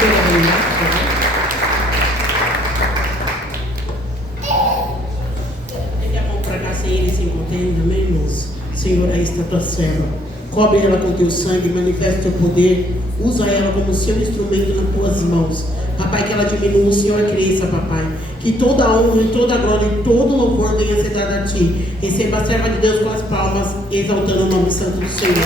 Pegue a mão para cá sem ele se contendo, amém, irmãos? Senhor, aí está tua serva. Cobre ela com teu sangue, manifesta teu poder. Usa ela como seu instrumento nas tuas mãos. Papai, que ela diminua, o Senhor cresça, papai. Que toda a honra, toda a glória e todo o louvor venha ser dado a ti. Receba a serva de Deus com as palmas, exaltando o nome santo do Senhor.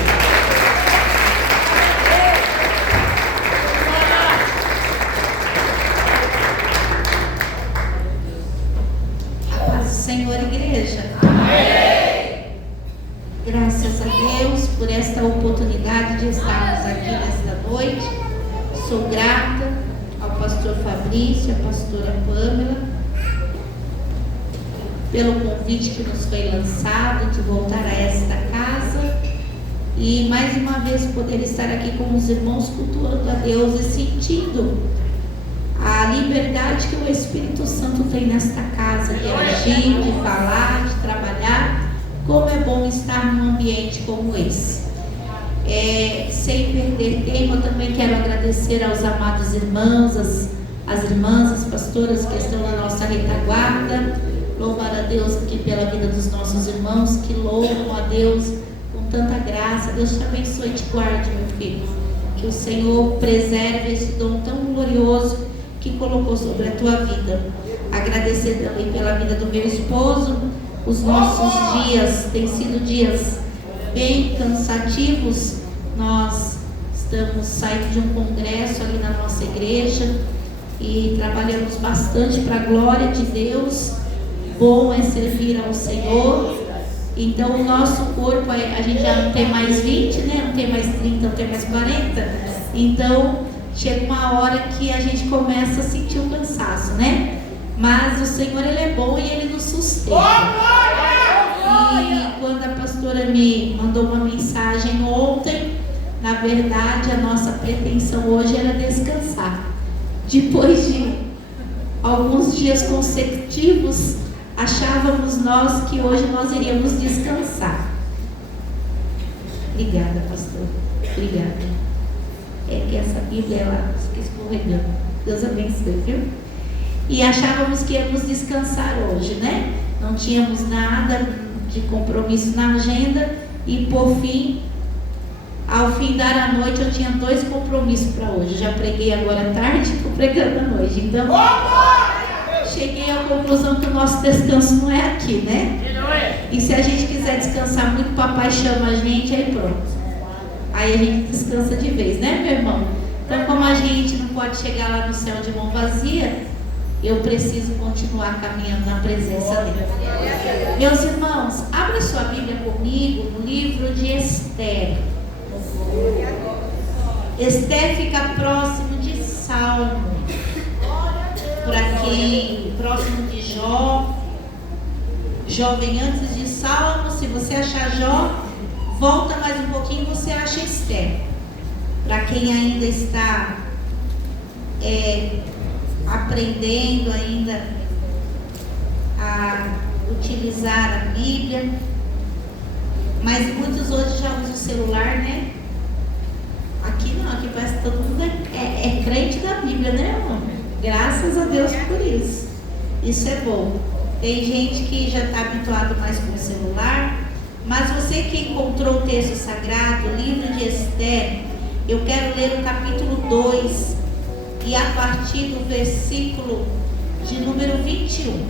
Senhor, igreja. Amém. Graças a Deus por esta oportunidade de estarmos aqui nesta noite. Sou grata ao pastor Fabrício, à pastora Pâmela, pelo convite que nos foi lançado de voltar a esta casa e mais uma vez poder estar aqui com os irmãos cultuando a Deus e sentindo a liberdade que o Espírito Santo tem nesta casa de agir, de falar, de trabalhar. Como é bom estar num ambiente como esse. Sem perder tempo, eu também quero agradecer aos amados irmãos, as irmãs, as pastoras que estão na nossa retaguarda. Louvar a Deus aqui pela vida dos nossos irmãos que louvam a Deus com tanta graça. Deus te abençoe e te guarde, meu filho. Que o Senhor preserve esse dom tão glorioso que colocou sobre a tua vida. Agradecer também pela vida do meu esposo. Os nossos dias têm sido dias bem cansativos. Nós estamos saindo de um congresso ali na nossa igreja e trabalhamos bastante para a glória de Deus. Bom é servir ao Senhor. Então o nosso corpo, a gente já não tem mais 20, né? Não tem mais 30, não tem mais 40. Então chega uma hora que a gente começa a sentir o cansaço, né? Mas o Senhor, Ele é bom e Ele nos sustenta. E quando a pastora me mandou uma mensagem ontem, na verdade a nossa pretensão hoje era descansar. Depois de alguns dias consecutivos, achávamos nós que hoje nós iríamos descansar. Obrigada, pastor. Obrigada. É que essa Bíblia, ela fica escorregando. Deus abençoe, viu? E achávamos que íamos descansar hoje, né? Não tínhamos nada de compromisso na agenda. E por fim, ao findar a noite, eu tinha 2 compromissos para hoje. Já preguei agora à tarde e estou pregando à noite. Então, cheguei à conclusão que o nosso descanso não é aqui, né? E se a gente quiser descansar muito, o papai chama a gente, aí pronto. Aí a gente descansa de vez, né, meu irmão? Então, como a gente não pode chegar lá no céu de mão vazia, eu preciso continuar caminhando na presença dele. Meus irmãos, abra sua Bíblia comigo no livro de Esther. Esther fica próximo de Salmo. Para quem próximo de Jó. Jó vem antes de Salmo. Se você achar Jó, volta mais um pouquinho, você acha Esther. Para quem ainda está aprendendo ainda a utilizar a Bíblia, mas muitos hoje já usam o celular, né? Aqui não, aqui parece que todo mundo é crente da Bíblia, né, irmão? Graças a Deus por isso. Isso é bom. Tem gente que já está habituado mais com o celular, mas você que encontrou o texto sagrado, o livro de Esther, eu quero ler o capítulo 2 e a partir do versículo de número 21.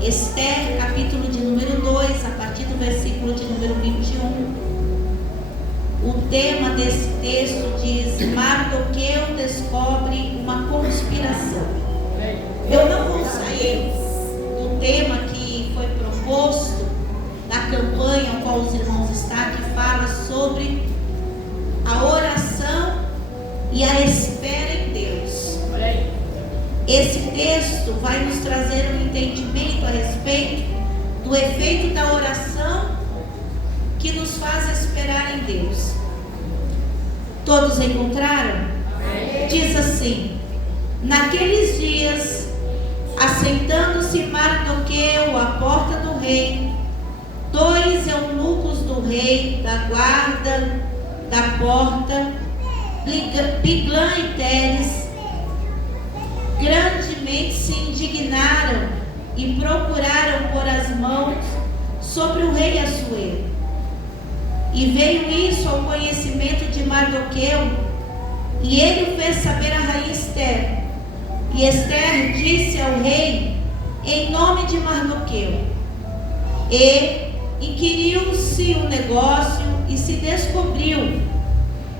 Esther, capítulo de número 2, a partir do versículo de número 21. O tema desse texto diz: Mardoqueu descobre uma conspiração. Eu não vou sair do tema que foi proposto da campanha ao qual os irmãos estão, que fala sobre a oração e a espera em Deus. Esse texto vai nos trazer um entendimento a respeito do efeito da oração que nos faz esperar em Deus. Todos encontraram? Diz assim: naqueles dias, assentando-se Mardoqueu à porta do rei, 2 eunucos do rei, da guarda da porta, Biglã e Teres grandemente se indignaram e procuraram pôr as mãos sobre o rei Assuero. E veio isso ao conhecimento de Mardoqueu, e ele o fez saber a rainha Esther. E Esther disse ao rei em nome de Mardoqueu, e inquiriu-se o negócio e se descobriu,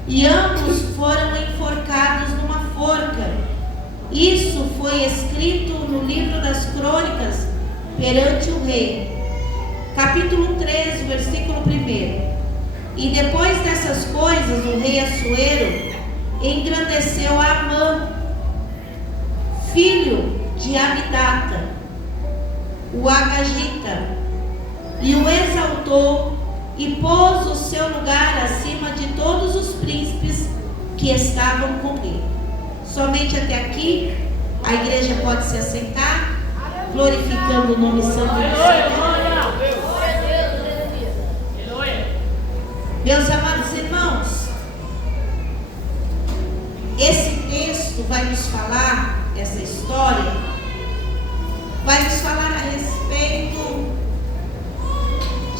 e ambos foram enforcados numa forca. Isso foi escrito no livro das crônicas perante o rei. Capítulo 13, versículo 1. E depois dessas coisas, o rei Assuero engrandeceu a Amã, filho de Amidata, o Agagita, e o exaltou e pôs o seu lugar acima de todos os príncipes que estavam com ele. Somente até aqui, a igreja pode se assentar, glorificando o nome santo do Senhor. Meus amados irmãos, esse texto vai nos falar, essa história, vai nos falar a respeito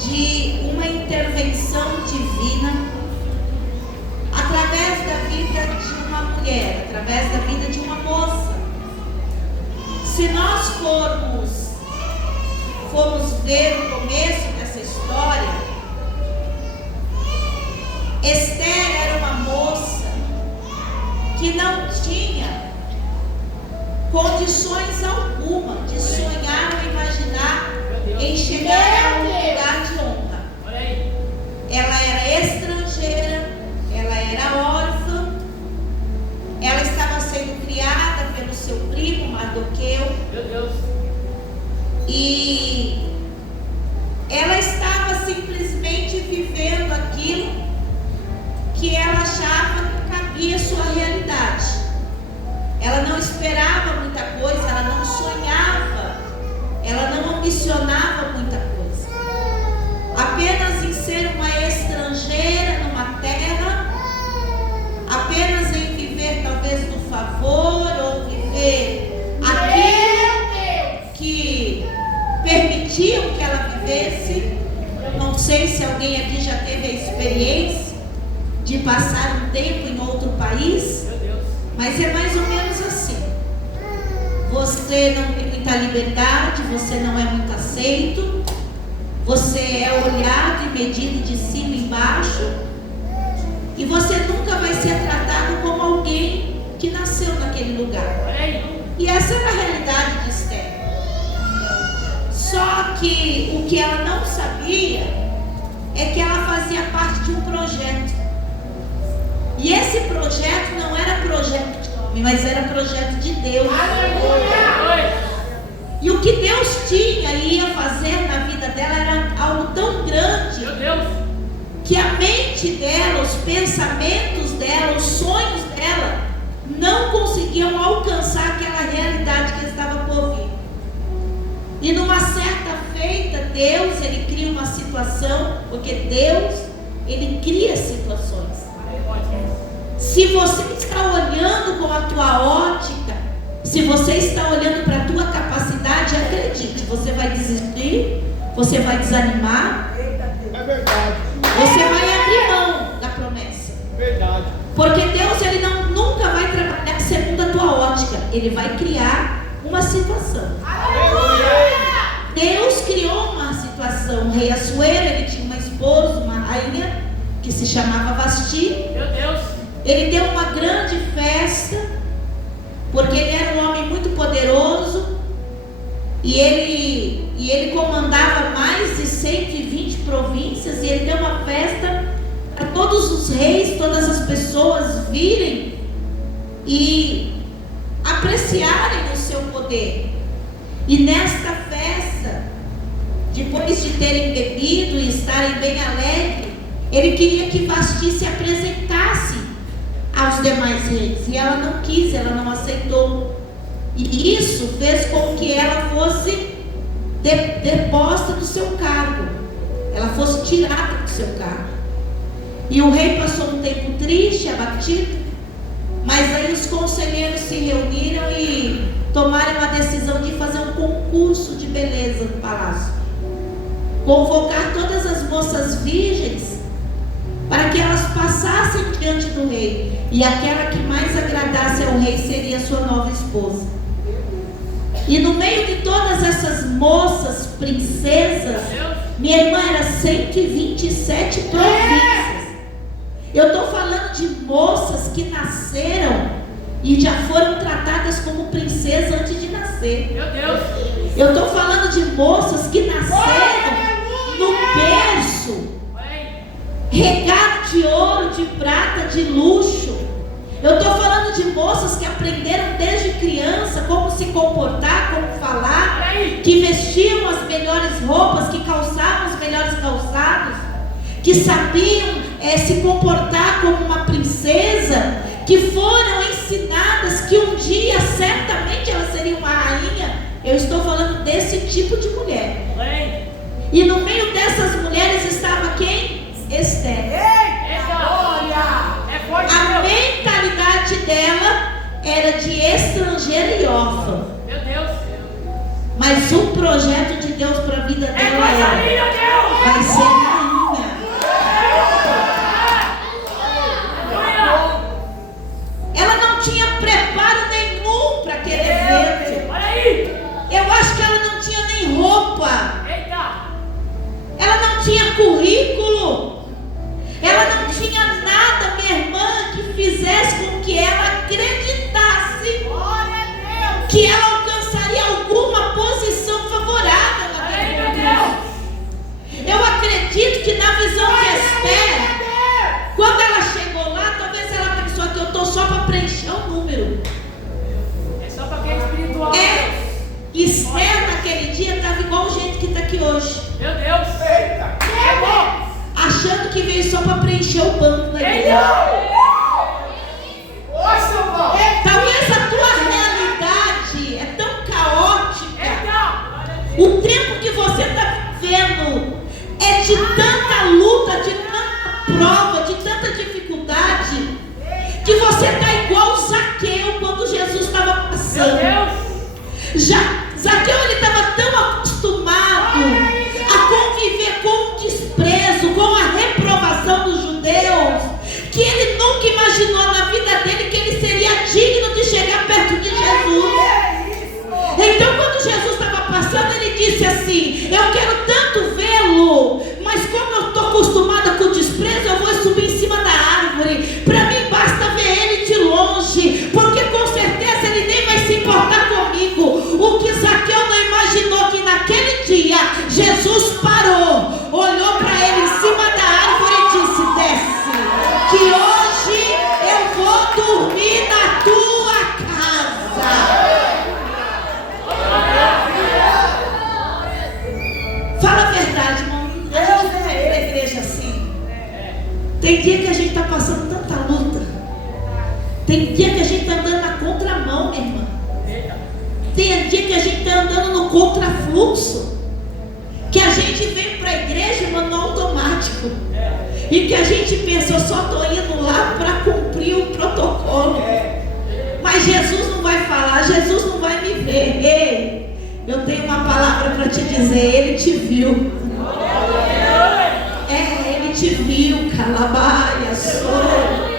de uma intervenção divina através da vida de uma mulher, através da vida de uma moça. Se nós formos ver o começo dessa história, Esther era uma moça que não tinha condições alguma de sonhar ou imaginar em chegar a um lugar de honra. Ela era estrangeira, ela era órfã, ela estava sendo criada pelo seu primo Mardoqueu, e ela estava simplesmente vivendo aquilo que ela achava que cabia à sua realidade. Ela não esperava muita coisa, ela não sonhava, ela não ambicionava muita coisa. Apenas em ser uma estrangeira numa terra, apenas em viver talvez no favor, ou viver aquilo que permitiam que ela vivesse. Eu não sei se alguém aqui já teve a experiência de passar um tempo em outro país, mas é mais ou menos assim. Você não tem muita liberdade, você não é muito aceito, você é olhado e medido de cima e embaixo, e você nunca vai ser tratado como alguém que nasceu naquele lugar. E essa era a realidade de Esther. Só que o que ela não sabia é que ela fazia parte de um projeto. E esse projeto não era projeto de homem, mas era projeto de Deus. E o que Deus tinha e ia fazer na vida dela era algo tão grande, que a mente dela, os pensamentos dela, os sonhos dela não conseguiam alcançar aquela realidade que estava por vir. E numa certa feita, Deus, ele cria uma situação, porque Deus, ele cria situações. Se você está olhando com a tua ótica, se você está olhando para a tua capacidade, acredite, você vai desistir, você vai desanimar, É verdade. você vai abrir mão da promessa. Verdade. Porque Deus, ele nunca vai trabalhar segundo a tua ótica, ele vai criar uma situação. Deus criou uma situação. O rei Assuero, ele tinha uma esposa, uma rainha, que se chamava Vasti. Ele deu uma grande festa, porque ele era um homem muito poderoso, e ele comandava mais de 120 províncias, e ele deu uma festa para todos os reis, todas as pessoas virem e apreciarem o seu poder. E nesta festa, depois de terem bebido e estarem bem alegres, ele queria que Vasti se apresentasse aos demais reis, e ela não quis, ela não aceitou, e isso fez com que ela fosse deposta do seu cargo, ela fosse tirada do seu cargo. E o rei passou um tempo triste, abatido, Mas aí os conselheiros se reuniram e tomaram a decisão de fazer um concurso de beleza no palácio. Convocar todas as moças virgens para que elas passassem diante do rei. E aquela que mais agradasse ao rei seria a sua nova esposa. E no meio de todas essas moças, princesas, minha irmã, era 127 províncias. Eu estou falando de moças que nasceram e já foram tratadas como princesa antes de nascer. Meu Deus. Eu estou falando de moças que nasceram no berço, regado de ouro, de prata, de luxo. Eu estou falando de moças que aprenderam desde criança como se comportar, como falar, que vestiam as melhores roupas, que calçavam os melhores calçados, que sabiam se comportar como uma princesa, que foram ensinadas que um dia certamente elas seriam uma rainha. Eu estou falando desse tipo de mulher. E no meio dessas mulheres estava quem? Esther. A mentalidade dela era de estrangeira e órfã. Meu Deus. Mas o projeto de Deus para a vida dela era: vai ser rainha. Ela não tinha preparo nenhum para aquele evento. Olha aí. Eu acho que ela não tinha nem roupa. Eita. Ela não tinha currículo. Ela não tinha nada, minha irmã, que fizesse com que ela acreditasse que ela alcançaria alguma posição favorável naquele momento. Eu acredito que na visão de Esther, quando ela chegou lá, talvez ela pensou que eu estou só para preencher o número. É só para quem é espiritual. Esther naquele dia estava igual o gente que está aqui hoje. Meu Deus. Eita. É bom. Achando que veio só para preencher o banco da igreja. Talvez a tua realidade é tão caótica. O tempo que você está vivendo é de tanta luta, de tanta prova, de tanta dificuldade, que você está igual Zaqueu quando Jesus estava passando. Zaqueu, ele estava tão acostumado a conviver com o desprezo, com a reprovação dos judeus, que ele nunca imaginou na vida dele que ele seria digno de chegar perto de Jesus. Então, quando Jesus estava passando, ele disse assim: eu quero tanto vê-lo, mas como eu estou acostumada com o desprezo, eu vou subir em cima da árvore. Para mim basta ver ele de longe, porque com certeza ele nem vai se importar comigo. O que Zaqueu não imaginou, que naquele dia Jesus parou, olhou para ele em cima da árvore e disse: desce, que hoje eu vou dormir na tua casa. Fala a verdade, irmão. A gente não vai para a igreja assim. Tem dia que a gente está passando tanta luta. Tem dia que a gente está andando na contramão, minha irmã. Tem dia que a gente está andando no contrafluxo. Que a gente vem para a igreja, irmão, no automático. E que a gente pensa: eu só estou indo lá para cumprir o protocolo. Mas Jesus não vai falar, Jesus não vai me ver. Ei, eu tenho uma palavra para te dizer: ele te viu. Ele te viu, calabaia, sou.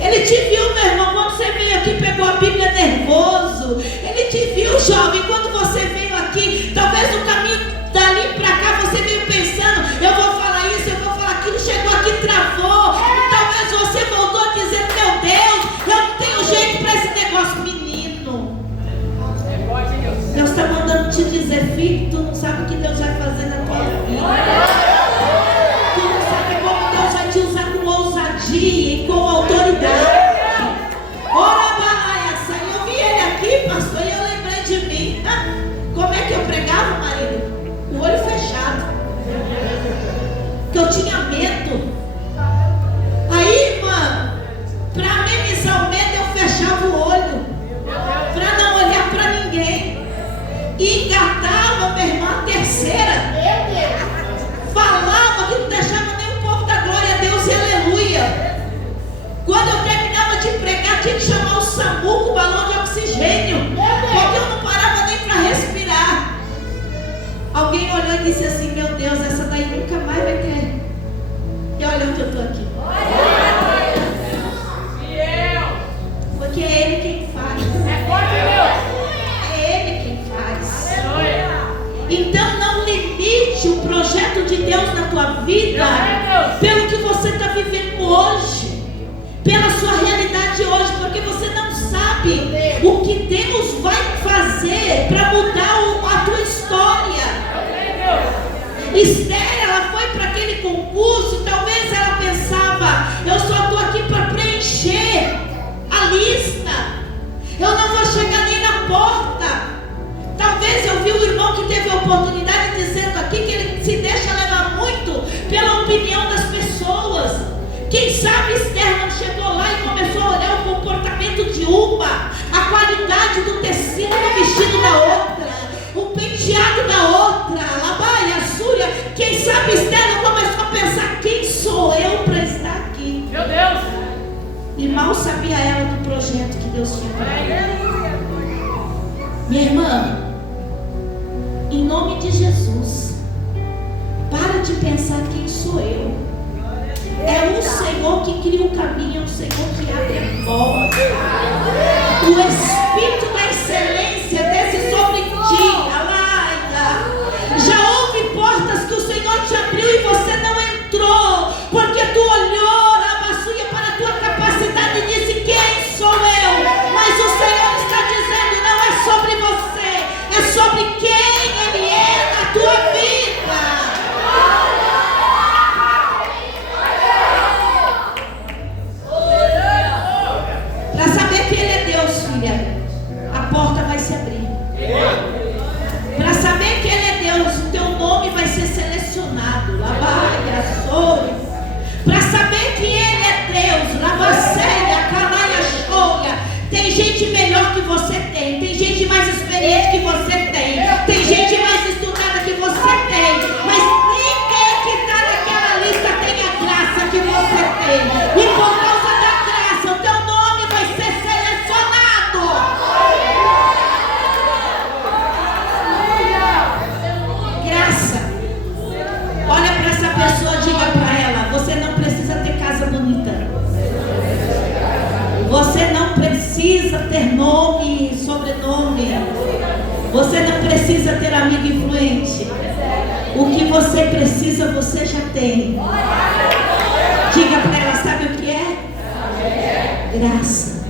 Ele te viu, meu irmão, quando você veio aqui, pegou a Bíblia nervoso. Ele te viu, jovem, quando você veio aqui. Talvez no caminho dali para cá você veio pensando: eu vou falar isso, eu vou falar aquilo. Chegou aqui, travou. E talvez você voltou dizendo: meu Deus, eu não tenho jeito para esse negócio. Menino, Deus está mandando te dizer: filho, tu não sabe o que Deus vai fazer na tua vida. Tu não sabe como Deus vai te usar com ousadia e com autoridade. Ora, balaia, eu vi ele aqui, pastor, e eu lembrei de mim. Como é que eu pregava, marido? O olho fechado. Que eu tinha medo. Aí, irmã, para amenizar o medo, eu fechava o olho, para não olhar para ninguém. E engatava, minha irmã, a terceira. disse assim: meu Deus, essa daí nunca mais vai ter. E olha onde eu estou aqui. Porque é Ele quem faz. É Ele quem faz. Então não limite o projeto de Deus na tua vida pelo que você está vivendo hoje, pela sua realidade hoje, porque você não sabe o que Deus vai fazer para mudar a tua história. Esther, ela foi para aquele concurso, talvez ela pensava: eu só estou aqui para preencher a lista, eu não vou chegar nem na porta. Talvez eu vi o irmão que teve a oportunidade dizendo aqui que ele se deixa levar muito pela opinião das pessoas. Quem sabe Esther não chegou lá e começou a olhar o comportamento de uma, a qualidade do tecido do vestido da outra, o penteado da outra, a Súria. Quem sabe Esther não começou a pensar: quem sou eu para estar aqui? Meu Deus! E mal sabia ela do projeto que Deus tinha para ela. Minha irmã, em nome de Jesus, para de pensar: quem sou eu? É o Senhor que cria o caminho, é o Senhor que abre a porta. O Espírito da excelência desce sobre ti. Já houve portas que o Senhor te abriu e você não entrou, porque tu olhou para a tua capacidade e disse: quem sou eu? Mas o Senhor está dizendo: não é sobre você, é sobre quem Ele é na tua vida. Para saber que Ele é Deus, filha, a porta vai se abrir. Para saber que Ele é Deus, o teu nome vai ser selecionado. Para saber que Ele é Deus, tem gente melhor que você tem gente mais experiente que você tem gente mais estudada que você tem, mas ninguém que está naquela lista tem a graça que você tem, e por causa da graça o teu nome vai ser selecionado. Graça. Olha para essa pessoa, diga para ela: você não precisa ter casa bonita, você não precisa ter nome e sobrenome, você não precisa ter amigo influente. O que você precisa, você já tem. Diga para ela: sabe o que é? Graça.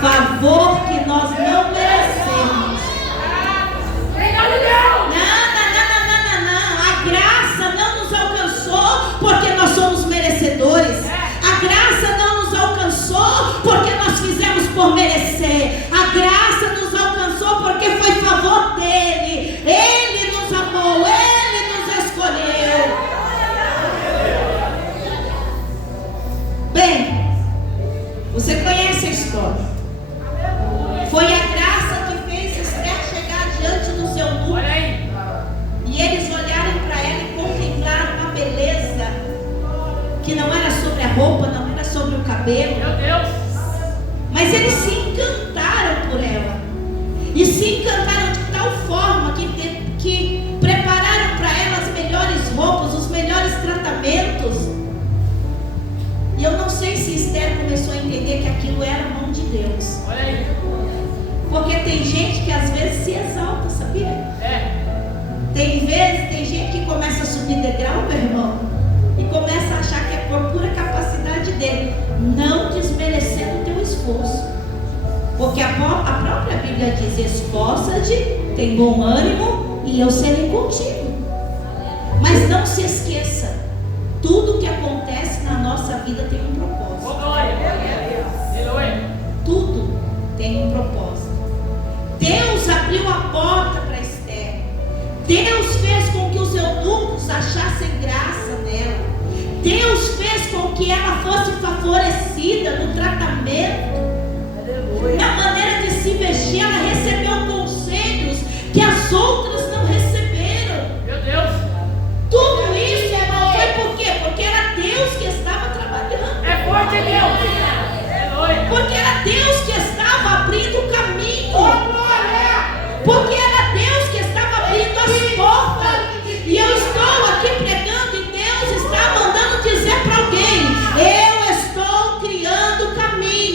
Favor que nós não merecemos. Não. A graça não nos alcançou porque nós somos merecedores. A graça não nos alcançou porque nós fizemos por merecer. A graça nos alcançou porque foi favor dele. Ele nos amou, Ele nos escolheu. Bem, você conhece a história. Foi a graça que fez Esther chegar diante do seu núcleo. E eles olharam para ela e contemplaram uma beleza que não era sobre a roupa, não era sobre o cabelo. Meu Deus! Mas eles se encantaram por ela. E se encantaram de tal forma que prepararam para ela as melhores roupas, os melhores tratamentos. E eu não sei se Esther começou a entender que aquilo era a mão de Deus. Olha aí. Porque tem gente que às vezes se exalta, sabia? Tem gente que começa a subir degrau, meu irmão, e começa a achar que é por pura capacidade dele, não desmerecendo o teu esforço. Porque a própria Bíblia diz: esforça-te, tem bom ânimo e eu serei contigo. Mas não se esqueça, tudo que acontece na nossa vida tem um propósito. Tudo tem um propósito. Deus abriu a porta para Esther. Deus fez com que os eunucos achassem graça nela. Deus fez com que ela fosse favorecida no tratamento, na maneira de se vestir. Ela recebeu conselhos que as outras não receberam. Meu Deus! Tudo isso, irmão, foi por quê? Porque era Deus que estava trabalhando.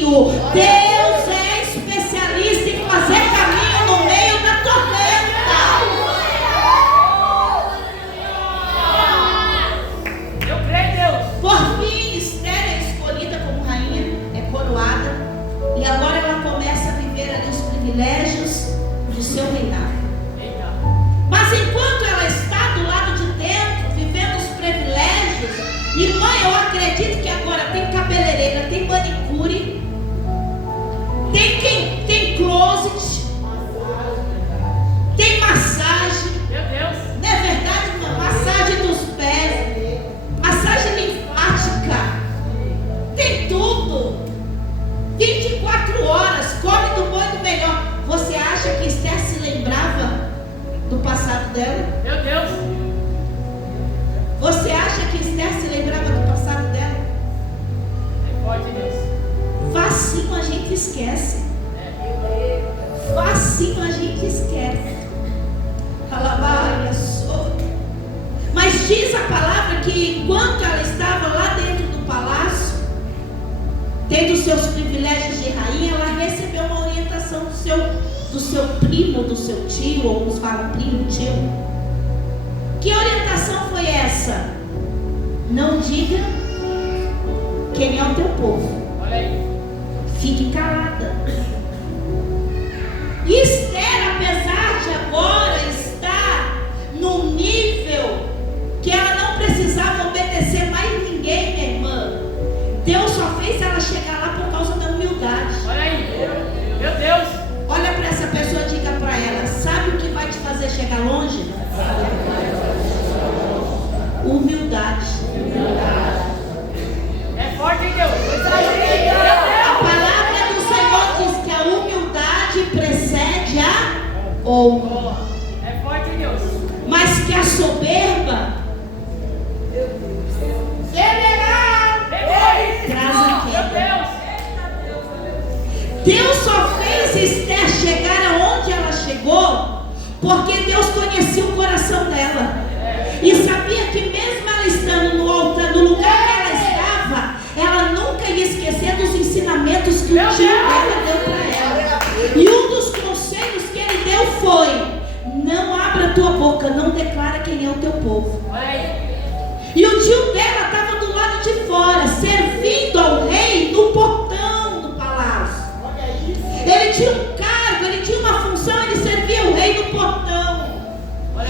caminho. Deus é especialista em fazer caminho no meio da tormenta. Eu creio em Deus. Por fim, Esther é escolhida como rainha, é coroada, e agora ela começa a viver ali os privilégios do seu reinado. Eita. Mas enquanto ela está do lado de dentro, vivendo os privilégios, irmã, eu acredito que agora tem cabeleireira, tem manicure, tem closet, tem massagem. Meu Deus. Não é verdade, irmã? Massagem dos pés, massagem linfática, tem tudo. 24 horas, come do bom e do melhor. Você acha que Esther se lembrava do passado dela? Meu Deus. Você acha que Esther se lembrava do passado dela? É forte Deus. Facinho a gente esquece. Facinho a gente esquece. Alabaia, sou. Mas diz a palavra que enquanto ela estava lá dentro do palácio, tendo seus privilégios de rainha, ela recebeu uma orientação do seu primo, do seu tio, ou uns falam primo, tio. Que orientação foi essa? Não diga quem é o teu povo. Olha aí. Fique calada. E Esther, apesar de agora estar num nível que ela não precisava obedecer mais ninguém, minha irmã, Deus só fez ela chegar lá por causa da humildade. Olha aí. Meu Deus. Olha para essa pessoa e diga para ela: sabe o que vai te fazer chegar longe? Humildade. É forte em Deus. A palavra do Senhor diz que a humildade precede a honra, É forte em Deus. mas que a soberba traz a Meu queda. Deus. Deus só fez Esther chegar aonde ela chegou porque Deus conhecia o coração dela e sabia que mesmo ela estando no altar, no lugar que ela estava, ela nunca ia esquecer dos ensinamentos que o tio dela deu para ela. E um dos conselhos que ele deu foi: não abra a tua boca, não declara quem é o teu povo. Olha aí. E o tio dela estava do lado de fora, servindo ao rei no portão do palácio. Ele tinha um cargo, ele tinha uma função, ele servia o rei no portão.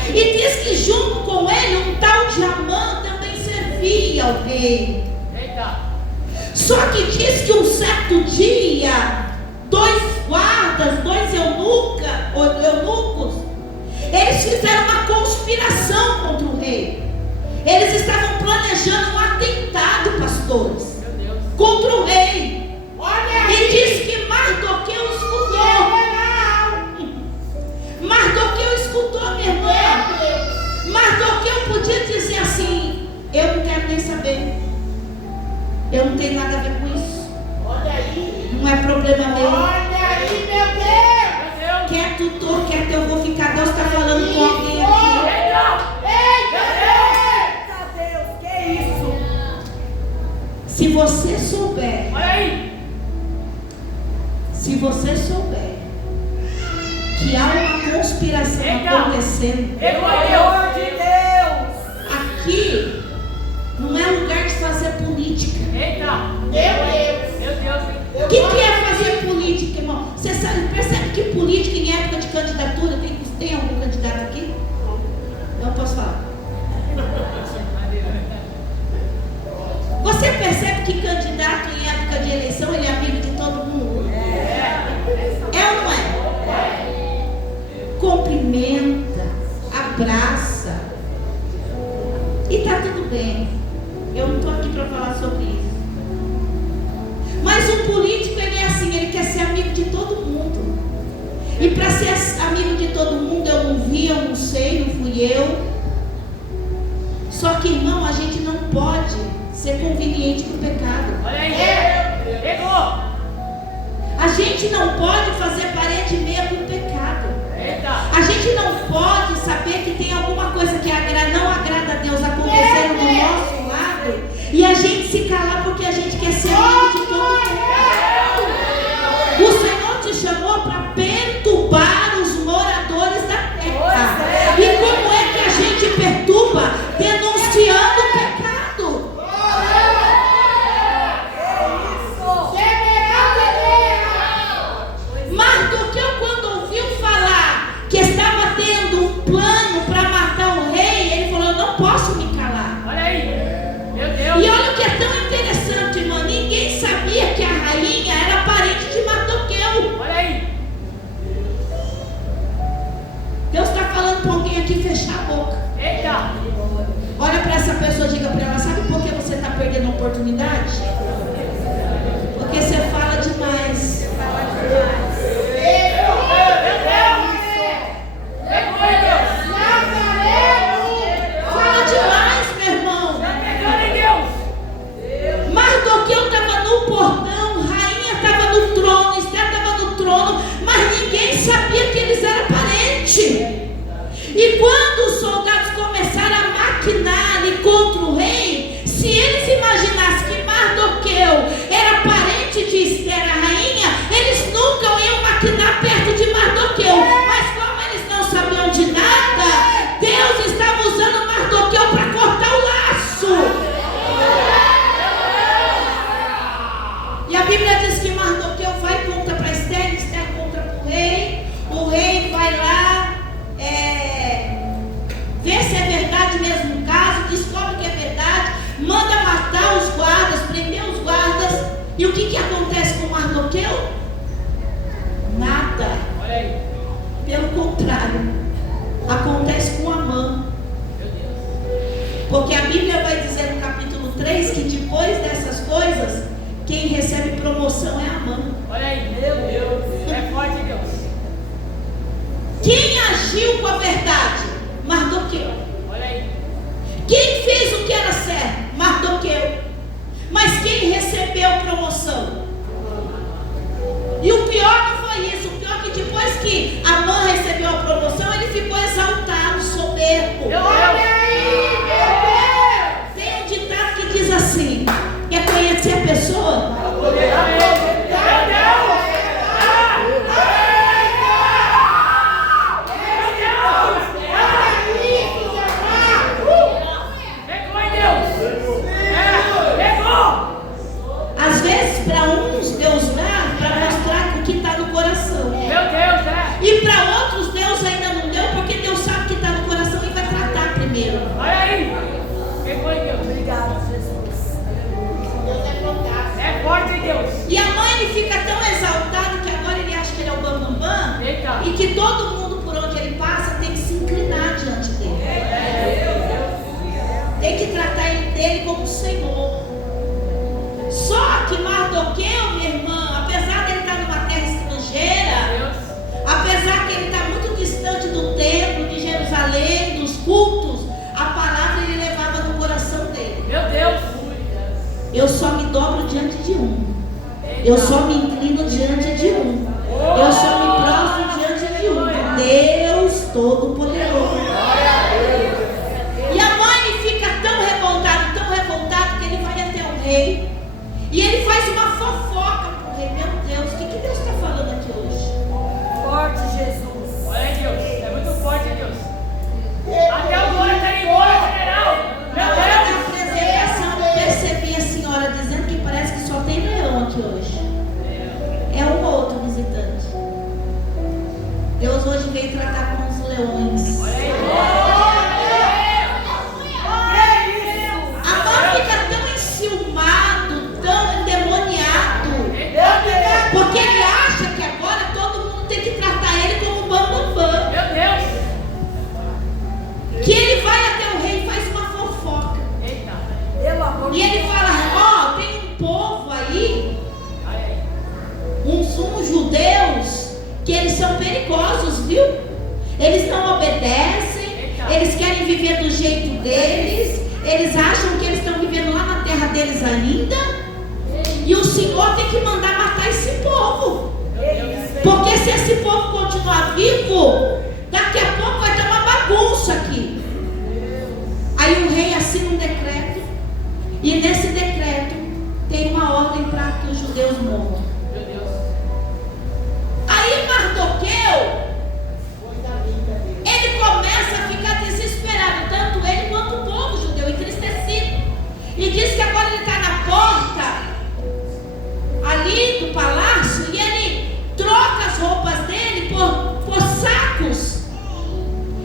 E diz que junto com ele um tal de Amã também servia ao rei. Eita. Só que diz que um certo dia, dois guardas, dois eunucos, eles fizeram uma conspiração contra o rei. Eles estavam planejando um atentado, pastores, Meu Deus. contra o rei. E diz que Mardoqueu escutou. Mardoqueu escutou, minha irmã. Mardoqueu podia dizer assim: eu não quero nem saber, eu não tenho nada a ver com isso, não é problema meu. Meu Deus. Quer tu tô, quer que eu vou ficar. Deus está falando com alguém aqui. Se você souber, Olha aí. se você souber que há uma conspiração Eita. acontecendo, Pegou de Deus. aqui não é lugar de fazer política. Eita. Meu Deus. O que é fazer política, irmão? Você sabe, percebe que política em época de candidatura, tem algum candidato aqui? Eu posso falar. Você percebe que candidato em época de eleição, ele é amigo de todo mundo? É ou não é? Cumprimenta, abraça. E tá tudo bem. Eu não estou aqui para falar sobre isso. Mas o político, ele é assim, ele quer ser amigo de todo mundo. E para ser amigo de todo mundo, eu não vi, eu não sei, não fui eu. Só que, irmão, a gente não pode ser conveniente para o pecado. Olha aí. Pegou. A gente não pode fazer parede meia com o pecado. Eita. A gente não pode saber que tem alguma coisa que não agrada a Deus acontecendo do nosso lado e a gente se calar porque a gente quer ser amigo de todo mundo. Porque a Bíblia vai dizer no capítulo 3 que depois dessas coisas, quem recebe promoção é Amã. Olha aí, meu Deus. É forte, Deus. Quem agiu com a verdade? Mardoqueu. Olha aí. Quem fez o que era certo? Mardoqueu. Mas quem recebeu promoção? E o pior não foi isso. O pior é que depois que Amã recebeu a promoção, ele ficou exaltado, soberbo. Olha aí, meu Deus. Tem um ditado que diz assim: quer conhecer a pessoa? Meu Deus. Às vezes, para uns, Deus dá para mostrar o que está no coração. Meu Deus, é. E para outros, Deus ainda não deu, porque Deus sabe o que está no coração e vai tratar primeiro. Olha aí. Quem foi, Deus? Obrigado, Jesus. Deus é fantástico. É forte, Deus. E a mãe, ele fica tão exaltado que agora ele acha que ele é o bambambam. Eita. E que todo mundo por onde ele passa tem que se inclinar diante dele. Tem que tratar dele como Senhor. Só que Mardoqueu, minha irmã, apesar de ele estar numa terra estrangeira, apesar que ele está muito distante do templo de Jerusalém, dos cultos, a palavra ele levava no coração dele. Meu Deus. Eu só me dobro diante de um. Eu só me inclino diante de um. Eu só me prostro diante de um. Deus Todo-Poderoso. E a mãe fica tão revoltado, que ele vai até o rei. E ele faz uma fofoca para o rei. Meu Deus, o que Deus está falando aqui hoje? Forte, Jesus. Olha aí, Deus. É muito forte, Deus. Até o Glória está embora, general. Na Meu hora Deus. da apresentação, eu percebi a senhora dizendo que parece que só tem leão aqui hoje. É um ou outro visitante. Deus hoje veio tratar com os leões. Olha aí. Amã fica tão enciumado, tão endemoniado, porque ele acha que agora todo mundo tem que tratar ele como bambambam. Meu Deus. Que ele vai até o rei e faz uma fofoca. Eita. Pelo amor de E ele Deus. fala: tem um povo aí, Olha aí. uns judeus, que eles são perigosos, viu? Eles não obedecem, eles querem viver do jeito deles, eles acham que eles estão vivendo lá na terra deles ainda, e o Senhor tem que mandar matar esse povo, porque se esse povo continuar vivo, daqui a pouco vai ter uma bagunça aqui. Aí o rei assina um decreto, e nesse decreto tem uma ordem para que os judeus morram. Meu Deus. Aí Mardoqueu, ele começa a ficar desesperado, tanto ele quanto o povo judeu, entristecido. E diz que agora ele está na porta ali do palácio e ele troca as roupas dele por sacos.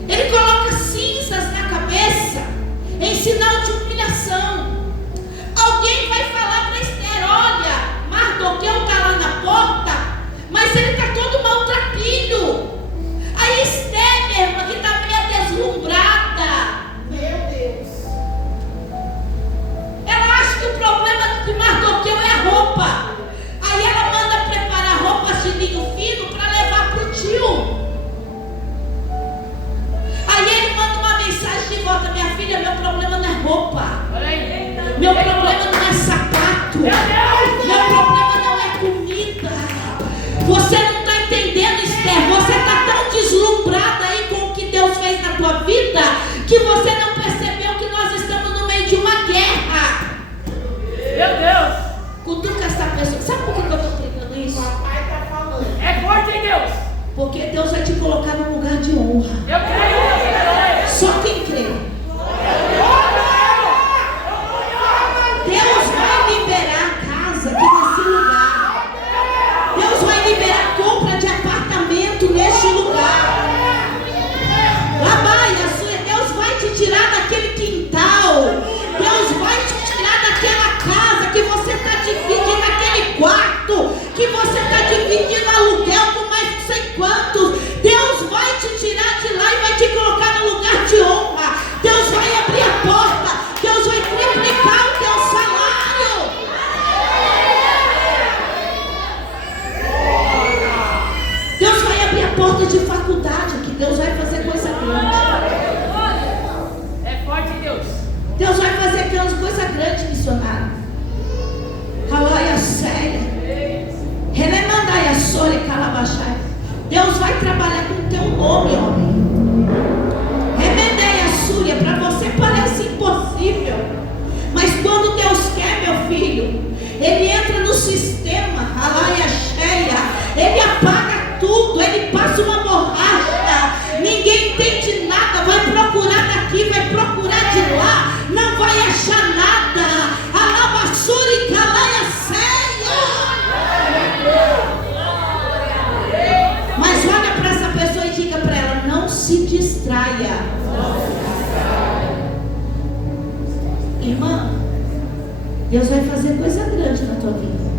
Ele coloca cinzas na cabeça em sinal de humilhação. Alguém vai falar para Esther: olha, Mardoqueu está lá na porta, mas ele está todo maltrapilho. Aí Esther, minha irmã, que está meio deslumbrada, Meu Deus. ela acha que o problema de Mardoqueu é a roupa. Aí ela manda preparar roupas de linho fino para levar para o tio. Aí ele manda uma mensagem de volta: minha filha, meu problema não é roupa, Olha aí. meu problema não é sapato, meu problema não é comida. Você não está entendendo, Esther. Você está tão deslumbrada aí com o que Deus fez na tua vida, que você não percebeu que nós estamos no meio de uma guerra. Meu Deus. Cutuca essa pessoa. Sabe por que eu estou pregando isso? É forte, hein, Deus. Porque Deus vai te colocar num lugar de honra. Eu creio. Só quem crê. Deus vai liberar casa aqui nesse lugar. Deus vai liberar compra de apartamento neste lugar. Deus vai te tirar daquele quintal. Deus vai te tirar daquela casa que você está dividindo, aquele quarto que você está dividindo aluguel com mais não sei quantos. Deus vai te tirar de lá e vai te porta de faculdade que Deus vai fazer coisa grande. É forte, Deus. Deus vai fazer coisa grande, missionário. Alaia séria. Relemandai a sore calabachai. Deus vai trabalhar com o teu nome, homem. Remendei a súria. Para você parece impossível. Mas quando Deus quer, meu filho, Ele entra no sistema. Alaia cheia. Ele apaga tudo. Ele passa uma borracha. Ninguém entende nada. Vai procurar daqui, vai procurar de lá. Não vai achar nada. Alabassura e calaia ceia. Mas olha para essa pessoa e diga para ela: não se distraia. Irmã, Deus vai fazer coisa grande na tua vida.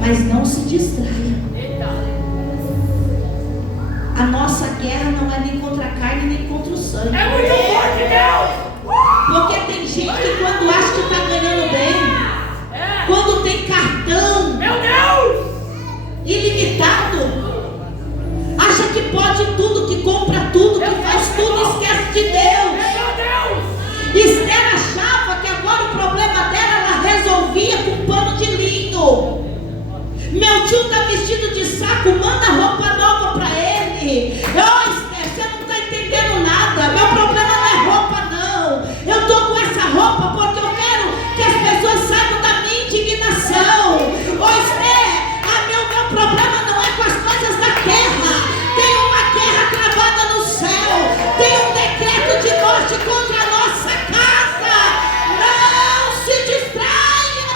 Mas não se distraia. A nossa guerra não é nem contra a carne nem contra o sangue. É muito forte, Deus. Porque tem gente que quando acha que está ganhando bem, quando tem cartão, Meu Deus. ilimitado, acha que pode tudo, que compra tudo, que faz tudo, esquece de Deus. Meu Deus. Esther achava que agora o problema dela ela resolvia com pano de linho. Meu tio está vestido de saco, manda roupa nova para ele. Esther, você não está entendendo nada. Meu problema não é roupa, não. Eu estou com essa roupa porque eu quero que as pessoas saibam da minha indignação. Esther, meu problema não é com as coisas da terra. Tem uma guerra travada no céu. Tem um decreto de morte contra a nossa casa. Não se distraia.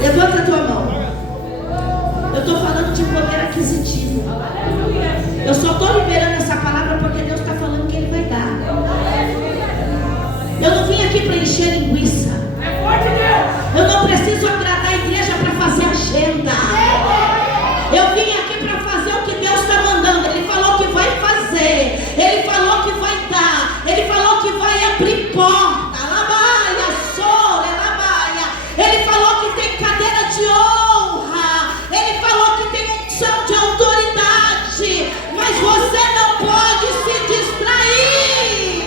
Levanta a tua mão. Eu estou falando de poder aquisitivo. Eu só estou liberando essa palavra porque Deus está falando que Ele vai dar. Eu não vim aqui para encher linguiça. É forte, Deus. Eu não preciso agradar a igreja para fazer agenda. Eu vim aqui para fazer o que Deus está mandando. Ele falou que vai fazer. Ele falou que vai dar. Ele falou que vai abrir porta. Labaia, sora, labaia. Ele falou que tem cadeira de honra. Ele falou que tem unção de autoridade. Mas você não pode se distrair.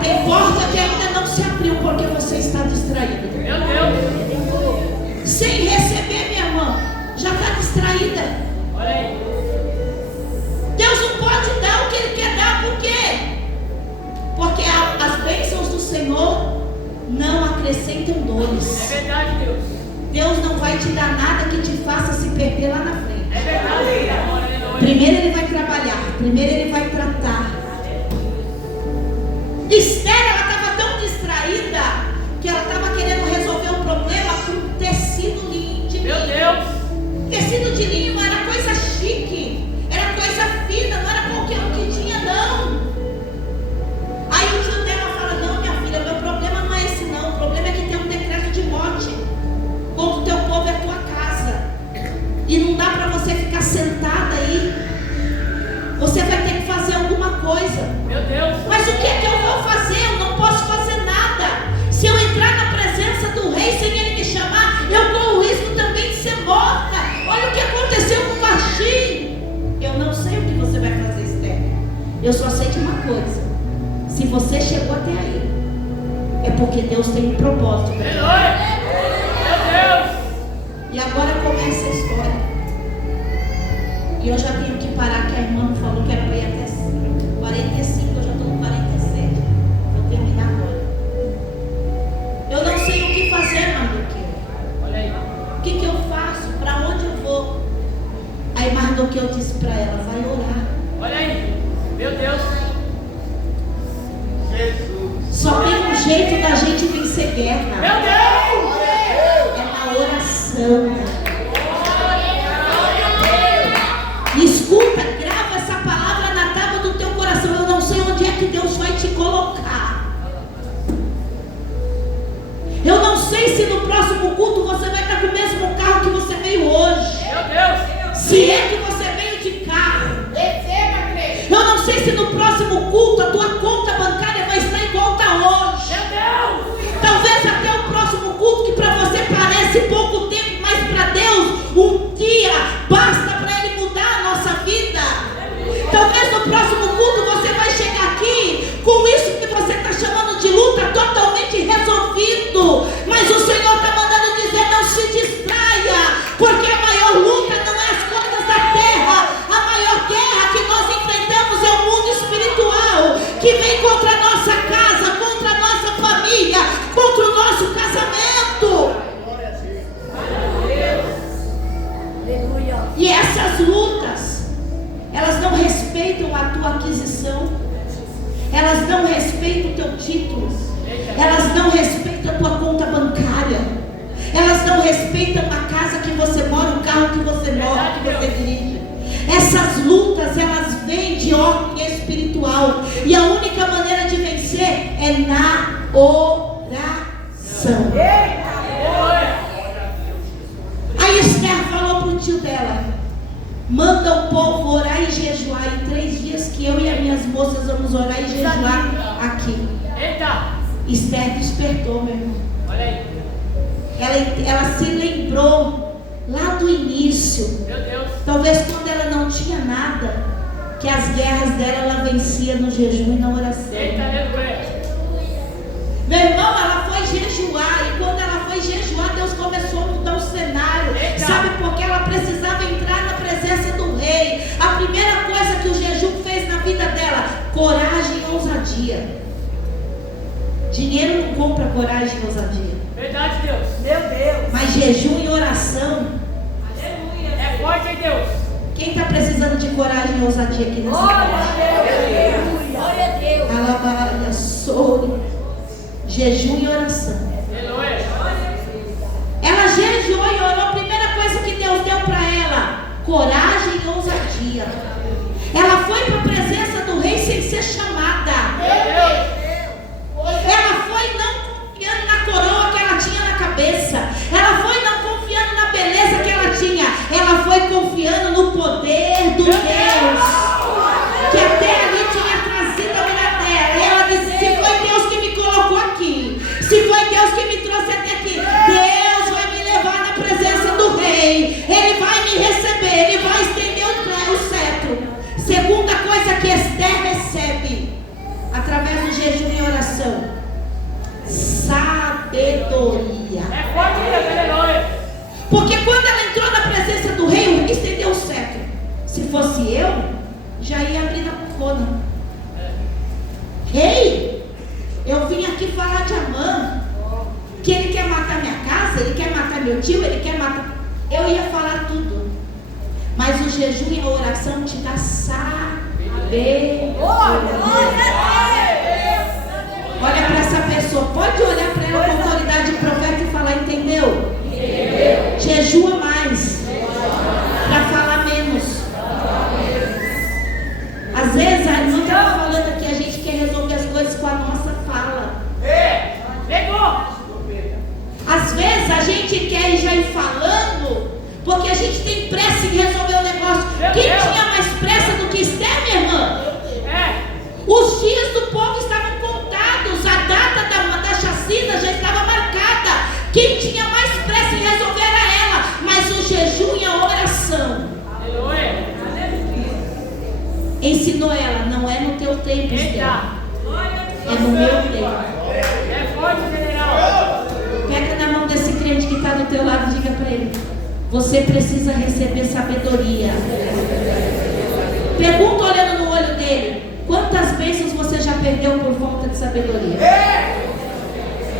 Tem porta que ainda não se abriu porque você está distraído. Meu Deus. Sem receber, minha irmã, já está distraída. Olha aí. Deus não pode dar o que Ele quer dar, por quê? Porque as bênçãos do Senhor não acrescentam dores. É verdade, Deus. Deus não vai te dar nada que te faça se perder lá na frente. É verdade. Primeiro Ele vai trabalhar, primeiro Ele vai tratar. Esther, ela estava tão distraída que ela estava querendo resolver o problema com tecido de linho. Meu Deus. Tecido de linho era coisa chique, era coisa fina, não era qualquer um que tinha, não. Aí o tio dela fala: não, minha filha, meu problema não é esse não. O problema é que tem um decreto de morte contra o teu povo e a tua casa. E não dá para você ficar sentada aí. Você vai ter que fazer alguma coisa. Meu Deus. Mas o que é que eu vou fazer? Eu não posso fazer nada. Se eu entrar na presença do rei sem ele me chamar, eu corro o risco também de ser morta. Olha o que aconteceu com Vasti. Eu não sei o que você vai fazer, Esther. Eu só sei de uma coisa: se você chegou até aí, é porque Deus tem um propósito para você. Meu Deus. E agora começa a história. E eu já tenho que parar, que a irmã me falou que era para ir até 45, eu já estou no 47. Vou terminar agora. Eu não sei o que fazer, Mardoqueu. Olha aí. O que eu faço? Para onde eu vou? Aí Mardoqueu disse para ela: vai orar. Olha aí. Meu Deus. Jesus. Só tem um jeito da gente vencer guerra. Meu Deus. É na oração. Escuta, grava essa palavra na tábua do teu coração. Eu não sei onde é que Deus vai te colocar. Eu não sei se no próximo culto você vai estar com o mesmo carro que você veio hoje. Meu Deus. Se é que você veio de carro. Eu não sei se no próximo culto a tua conta que vem contra a nossa casa, contra a nossa família, contra o nosso casamento. Aleluia. E essas lutas, elas não respeitam a tua aquisição, elas não respeitam o teu título, elas não respeitam a tua conta bancária, elas não respeitam a casa que você mora, o carro que você mora, que você dirige. Essas lutas, elas vêm de ordem espiritual, e a única maneira de vencer é na oração. Aí Esther falou para o tio dela: manda o povo orar e jejuar em 3 dias, que eu e as minhas moças vamos orar e jejuar aqui. Esther despertou, meu irmão. Olha aí. Ela se lembrou lá do início, Meu Deus. talvez quando ela não tinha nada, que as guerras dela ela vencia no jejum e na oração. Eita, aleluia. Meu irmão, ela foi jejuar, e quando ela foi jejuar, Deus começou a mudar o cenário. Eita. Sabe por que ela precisava entrar na presença do rei? A primeira coisa que o jejum fez na vida dela: coragem e ousadia. Dinheiro não compra coragem e ousadia, Verdade, Deus. Meu Deus. mas jejum e oração. É forte, hein, Deus. Quem está precisando de coragem e ousadia aqui nessa Glória casa? a Deus. Glória a Deus. Alabaia, sou. Jejum e oração. Aleluia. Ela jejuou e orou. A primeira coisa que Deus deu para ela: coragem e ousadia. Ela foi para a presença do rei sem ser chamada. Ela foi não confiando na coroa que ela tinha na cabeça. Ela foi não confiando na beleza que ela tinha. Ela foi confiando no poder do Deus que até ali tinha trazido a minha terra. E ela disse: se foi Deus que me colocou aqui, se foi Deus que me trouxe até aqui, Deus vai me levar na presença do rei. Ele vai me receber, ele vai estender o cetro. Segunda coisa que Esther recebe através do jejum e oração: sabedoria. É forte, Deus. Aleluia. Porque quando ela entrou na presença do rei, o rei estendeu o cetro. Se fosse eu, já ia abrir na cona. Rei, eu vim aqui falar de Amã, que ele quer matar minha casa, ele quer matar meu tio, ele quer matar. Eu ia falar tudo. Mas o jejum e a oração te dá sabedoria. Olha para essa pessoa, pode olhar para ela com autoridade de profeta e falar: entendeu? Jejua mais, para falar menos. Às vezes a irmã estava falando aqui, a gente quer resolver as coisas com a nossa fala. Pegou. Às vezes a gente quer já ir falando, porque a gente tem pressa em resolver o negócio. Quem tinha mais pressa do que Esther, minha irmã? Os dias do povo estavam contados, a data da chacina já estava marcada. Quem tinha mais pressa em resolver era ela, mas o jejum e a oração ensinou ela: não é no teu tempo, Esther, é no meu tempo. É forte, general. Pega na mão desse crente que está do teu lado e diga para ele: você precisa receber sabedoria. Pergunta olhando no olho dele: quantas bênçãos você já perdeu por falta de sabedoria?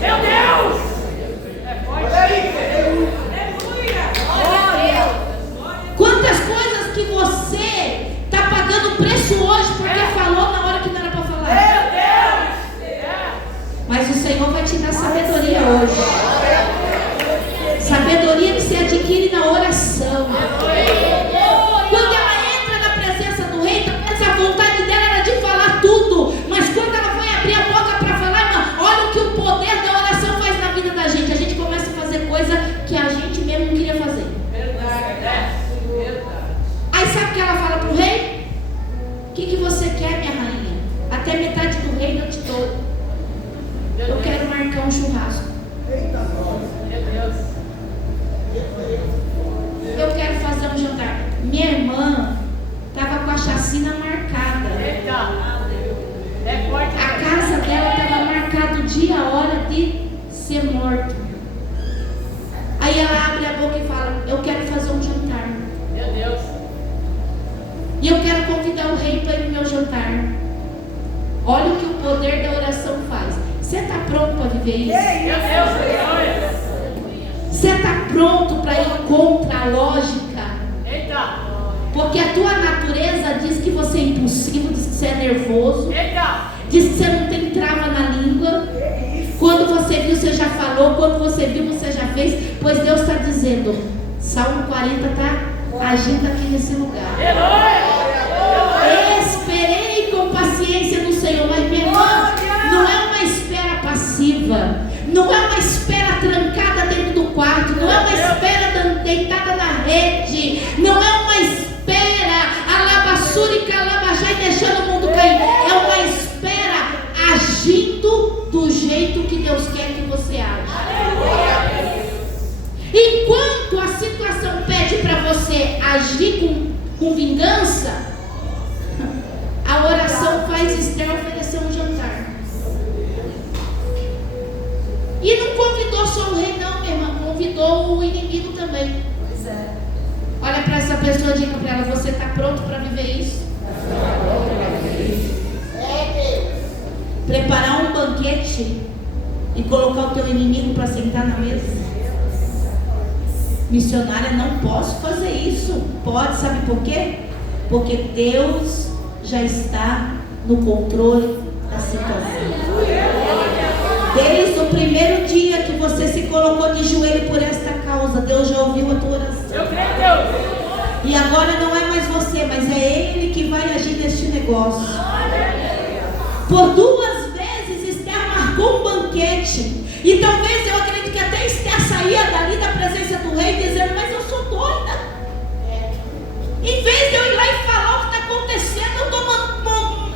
Meu Deus. É forte. Quantas coisas que você está pagando preço hoje porque falou na hora que não era para falar? Meu Deus. Mas o Senhor vai te dar sabedoria hoje. Sabedoria que se adquire na oração. Quando ela entra na presença do rei, essa vontade dela era de falar tudo. Mas quando ela vai abrir a boca para falar, irmã, olha o que o poder da oração faz na vida da gente. A gente começa a fazer coisa que a gente mesmo não queria fazer. Aí sabe o que ela fala para o rei? O que você quer, minha rainha? Até metade do reino eu te dou. Eu quero marcar um churrasco. Eu quero fazer um jantar. Minha irmã estava com a chacina marcada. É forte. A casa dela estava marcado o dia, a hora de ser morto. Aí ela abre a boca e fala: eu quero fazer um jantar. Meu Deus. E eu quero convidar o rei para ir no meu jantar. Olha o que o poder da oração faz. Você está pronto para viver isso? Meu Deus, aleluia. Você está pronto para ir contra a lógica? Eita. Porque a tua natureza diz que você é impulsivo, diz que você é nervoso, Eita. diz que você não tem trava na língua. Quando você viu, você já falou. Quando você viu, você já fez. Pois Deus está dizendo, Salmo 40 está agindo aqui nesse lugar. Esperei com paciência no Senhor. Mas minha irmã, não é uma espera passiva, não é uma espera trancada dentro do quarto, não é uma espera deitada na rede, não é uma espera alabassura e calabajá e deixando o mundo cair. É uma espera agindo do jeito que Deus quer que você haja. Enquanto a situação pede para você agir com vingança, a oração faz Esther oferecer um jantar. E não convidou só o rei não, minha irmã, convidou o inimigo também. Pois é. Olha para essa pessoa e diga para ela, você está pronto para viver isso? Preparar um banquete e colocar o teu inimigo para sentar na mesa? Missionária, não posso fazer isso. Pode, sabe por quê? Porque Deus já está no controle da situação. Desde o primeiro dia que você se colocou de joelho por esta causa, Deus já ouviu a tua oração. Eu creio em Deus. E agora não é mais você, mas é Ele que vai agir neste negócio. Por 2 vezes Esther marcou um banquete. E talvez eu acredito que até Esther saía dali da presença do rei dizendo, mas eu sou doida. Em vez de eu ir lá e falar o que está acontecendo, eu estou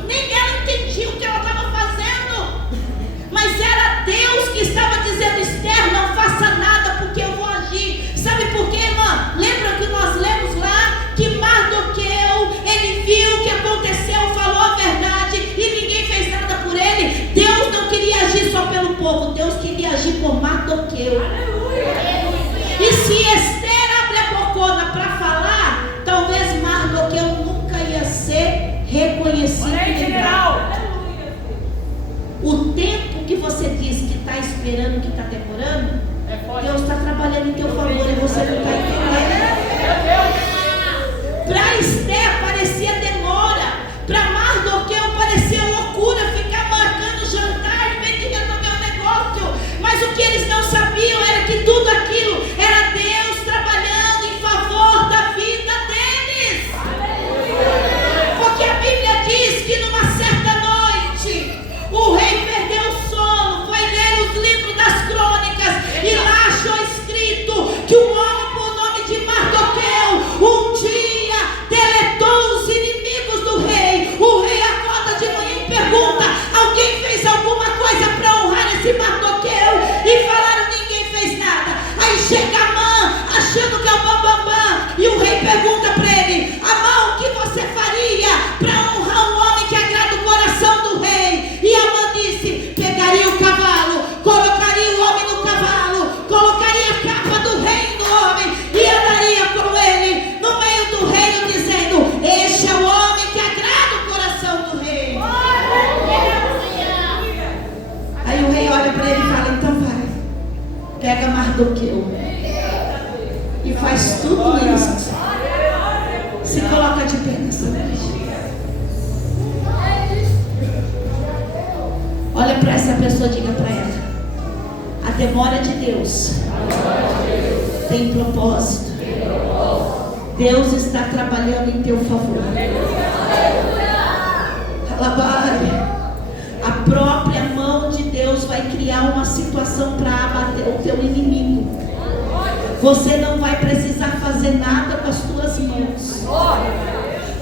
nem ela entendia o que ela estava fazendo. Mas era Deus que estava dizendo, Esther, não faça nada porque eu vou agir. Sabe por quê, irmã? Lembra que nós lemos lá que Mardoqueu, ele viu o que aconteceu, falou a verdade e ninguém fez nada por ele. Deus não queria agir só pelo povo, Deus queria agir por Mardoqueu. E se Esther abre a bocona para falar, talvez Mardoqueu nunca ia ser reconhecido. O tempo que você diz que está esperando, que está demorando, Deus está trabalhando em teu favor e você não está entendendo. Para Esther parecia demora, para Mardoqueu parecia loucura ficar marcando jantar em vez de resolver o negócio. Mas o que eles não sabiam era que tudo aquilo era Deus trabalhando em favor da vida deles. Porque a Bíblia diz que numa certa noite o rei perdeu o sono, foi ler os livros das crônicas e lá achou escrito que um homem por nome de Mardoqueu um dia deletou os inimigos do rei. O rei acorda de manhã e pergunta, alguém fez alguma coisa para honrar esse Mardoqueu? E falaram, ninguém fez nada. Aí chega Amã, achando que é o bambambam, e o rei pergunta para ele, Amã, o que você faria para honrar um homem que agrada o coração do rei? E Amã disse, pegaria o cavalo, colocaria o homem no cavalo, colocaria a capa do rei no homem e andaria com ele no meio do reino dizendo, este é o homem que agrada o coração do rei. Aí o rei olha para ele e fala, então vai, pega Mardoqueu e faz tudo isso. Se coloca de pé nessa noite. Olha para essa pessoa, diga para ela, a demora de Deus tem propósito. Deus está trabalhando em teu favor. Alabai. A própria mão de Deus vai criar uma situação para abater o teu inimigo. Você não vai precisar fazer nada com as tuas mãos.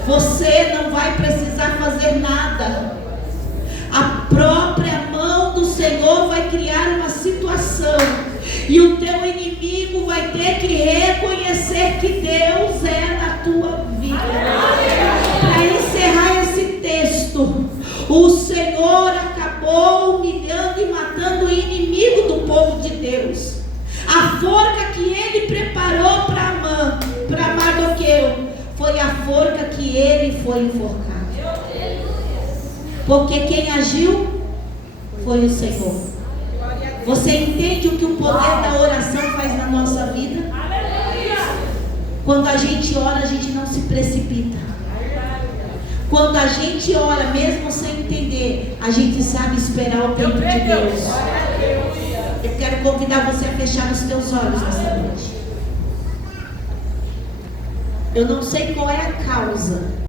Você não vai precisar fazer nada. A própria mão do Senhor vai criar uma situação. E o teu inimigo vai ter que reconhecer que Deus é na tua vida. Para encerrar esse texto, o Senhor acabou humilhando e matando o inimigo do povo de Deus. A forca que ele preparou para Mardoqueu foi a forca que ele foi enforcado. Porque quem agiu foi o Senhor. Você entende o que o poder da oração faz na nossa vida? Quando a gente ora, a gente não se precipita. Quando a gente ora, mesmo sem entender, a gente sabe esperar o tempo de Deus. Eu quero convidar você a fechar os teus olhos nessa noite. Eu não sei qual é a causa